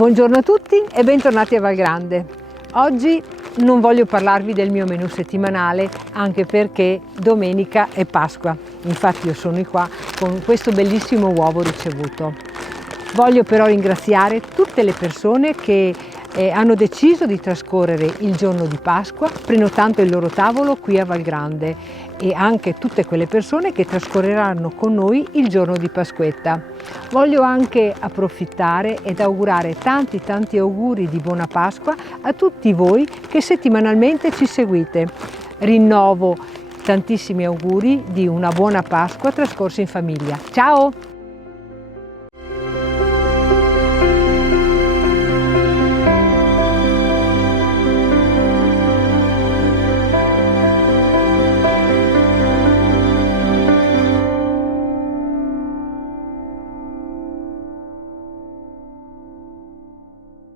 Buongiorno a tutti e bentornati a Val Grande. Oggi non voglio parlarvi del mio menù settimanale, anche perché domenica è Pasqua. Infatti io sono qua con questo bellissimo uovo ricevuto. Voglio però ringraziare tutte le persone che hanno deciso di trascorrere il giorno di Pasqua prenotando il loro tavolo qui a Val Grande, e anche tutte quelle persone che trascorreranno con noi il giorno di Pasquetta. Voglio anche approfittare ed augurare tanti auguri di buona Pasqua a tutti voi che settimanalmente ci seguite. Rinnovo tantissimi auguri di una buona Pasqua trascorsa in famiglia. Ciao!